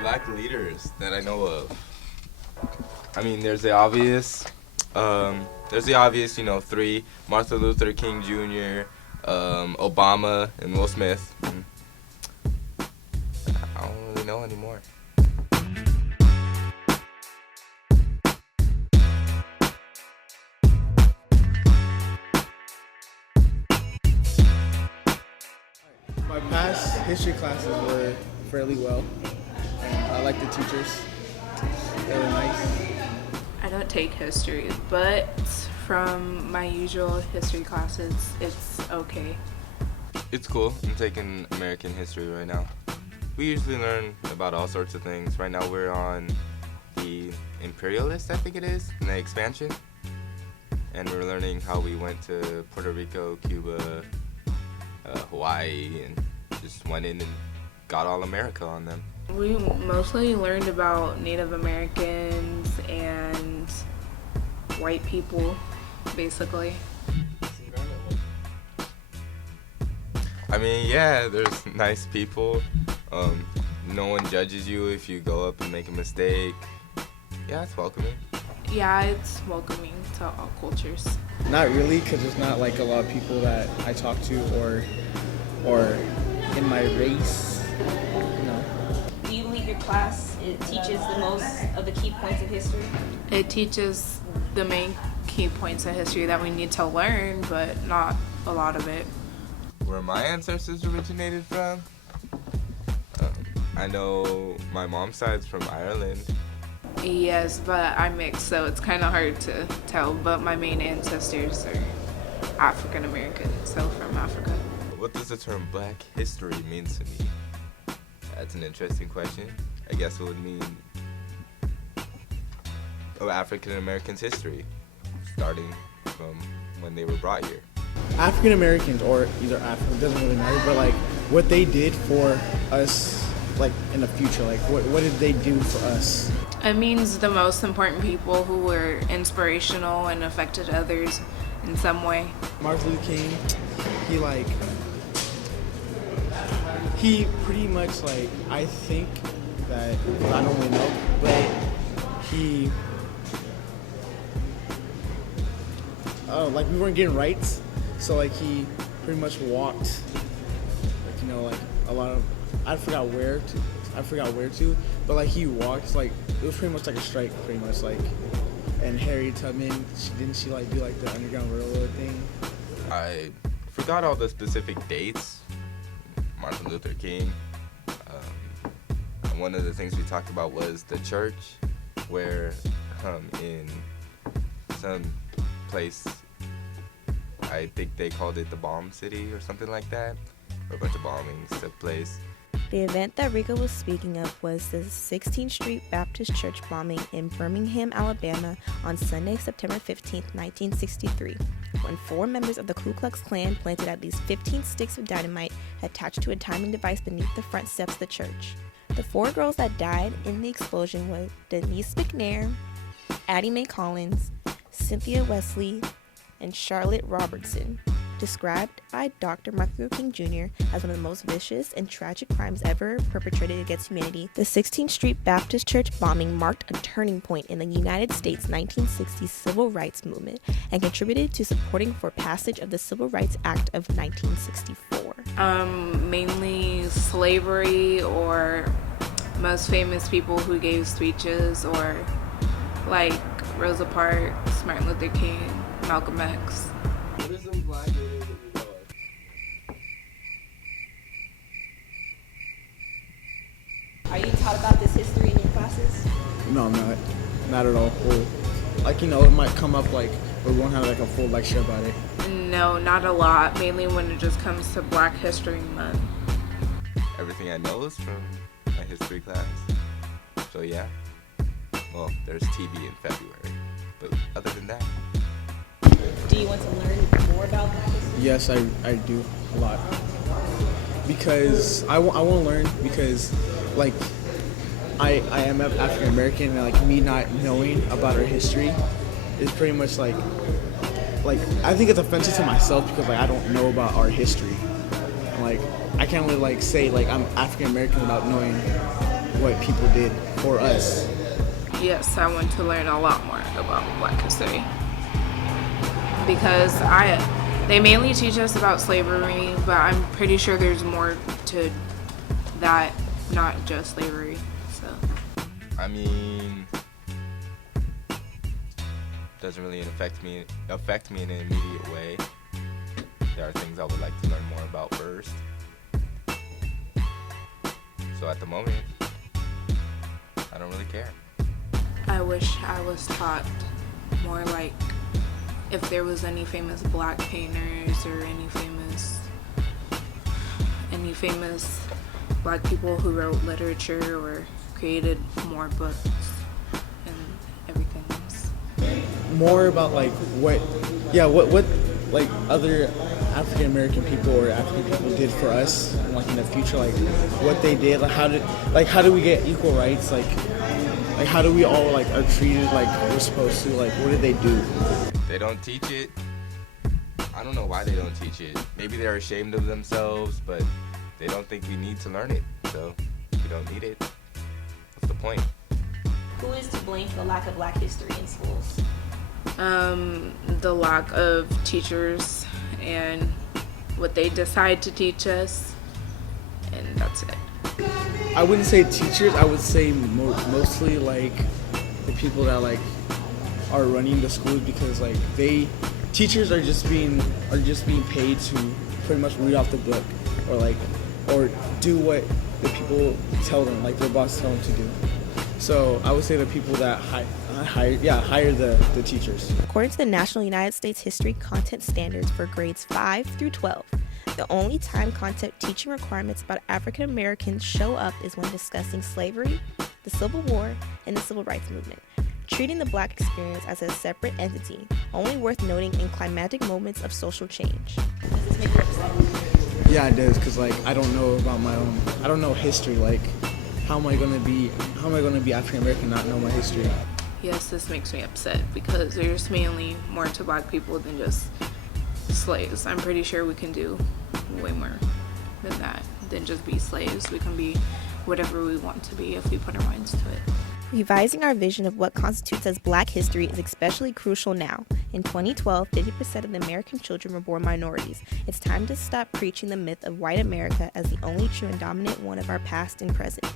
Black leaders that I know of. I mean, three: Martin Luther King Jr., Obama, and Will Smith. I don't really know anymore. My past history classes were fairly well, and I like the teachers. They were nice. I don't take history, but from my usual history classes, it's okay. It's cool. I'm taking American history right now. We usually learn about all sorts of things. Right now we're on the imperialist, I think it is, and the expansion. And we're learning how we went to Puerto Rico, Cuba, Hawaii, and just went in and got all America on them. We mostly learned about Native Americans and white people, basically. I mean, yeah, there's nice people. No one judges you if you go up and make a mistake. Yeah, it's welcoming. Yeah, it's welcoming to all cultures. Not really, because there's not like a lot of people that I talk to or in my race. No. Do you believe your class it teaches the most of the key points of history? It teaches the main key points of history that we need to learn, but not a lot of it. Where my ancestors originated from? I know my mom's side's from Ireland. Yes, but I'm mixed, so it's kind of hard to tell, but my main ancestors are African American, so from Africa. What does the term Black history mean to me? That's an interesting question. I guess it would mean African Americans' history, starting from when they were brought here. African Americans or either African, it doesn't really matter, but like what they did for us, like in the future, like what did they do for us? It means the most important people who were inspirational and affected others in some way. Martin Luther King, he pretty much like, I think that, I don't really know, but he, like we weren't getting rights, so like he pretty much walked, like, you know, like a lot of, I forgot where to, but like he walked, like it was pretty much like a strike, pretty much, like, and Harriet Tubman, didn't she like do like the Underground Railroad thing? I forgot all the specific dates. Martin Luther King. One of the things we talked about was the church, where in some place, I think they called it the Bomb City or something like that, where a bunch of bombings took place. The event that Rico was speaking of was the 16th Street Baptist Church bombing in Birmingham, Alabama on Sunday, September 15, 1963, when 4 members of the Ku Klux Klan planted at least 15 sticks of dynamite attached to a timing device beneath the front steps of the church. The 4 girls that died in the explosion were Denise McNair, Addie Mae Collins, Cynthia Wesley, and Charlotte Robertson. Described by Dr. Martin Luther King Jr. as one of the most vicious and tragic crimes ever perpetrated against humanity, the 16th Street Baptist Church bombing marked a turning point in the United States 1960s civil rights movement and contributed to supporting for passage of the Civil Rights Act of 1964. Mainly slavery, or most famous people who gave speeches, or like Rosa Parks, Martin Luther King, Malcolm X. What is some Black leaders that you know of? Are you taught about this history in your classes? No, I'm not at all. Well, like, you know, it might come up like we won't have like a full lecture about it. No, not a lot, mainly when it just comes to Black History Month. Everything I know is from my history class. So yeah. Well, there's TV in February. But other than that, Do you want to learn more about Black history? Yes, I do a lot, because I want to learn, because like I am African American, and like me not knowing about our history is pretty much like I think it's offensive to myself, because like I don't know about our history. And, like I can't really like say like I'm African American without knowing what people did for us. Yes, I want to learn a lot more about Black history because they mainly teach us about slavery, but I'm pretty sure there's more to that, not just slavery. So I mean, doesn't really affect me in an immediate way. There are things I would like to learn more about first. So at the moment, I don't really care. I wish I was taught more, like if there was any famous Black painters or any famous Black people who wrote literature or created more books and everything else. More about like what like other African American people or African people did for us, like in the future, like what they did, like how do we get equal rights, like how do we all like are treated like we're supposed to, like what did they do? They don't teach it. I don't know why they don't teach it. Maybe they're ashamed of themselves, but they don't think we need to learn it. So we don't need it. What's the point? Who is to blame for the lack of Black history in schools? The lack of teachers and what they decide to teach us, and that's it. I wouldn't say teachers. I would say mostly like the people that like are running the schools, because like teachers are just being paid to pretty much read off the book or do what the people tell them, like their boss tell them to do. So I would say the people that hire the teachers. According to the National United States History Content Standards for grades 5 through 12, the only time content teaching requirements about African Americans show up is when discussing slavery, the Civil War, and the Civil Rights Movement, treating the Black experience as a separate entity, only worth noting in climactic moments of social change. Does this make you upset? Yeah, it does, because like I don't know history. Like how am I gonna be African American and not know my history? Yes, this makes me upset because there's mainly more to Black people than just slaves. I'm pretty sure we can do way more than that, than just be slaves. We can be whatever we want to be if we put our minds to it. Revising our vision of what constitutes as Black history is especially crucial now. In 2012, 50% of the American children were born minorities. It's time to stop preaching the myth of white America as the only true and dominant one of our past and present.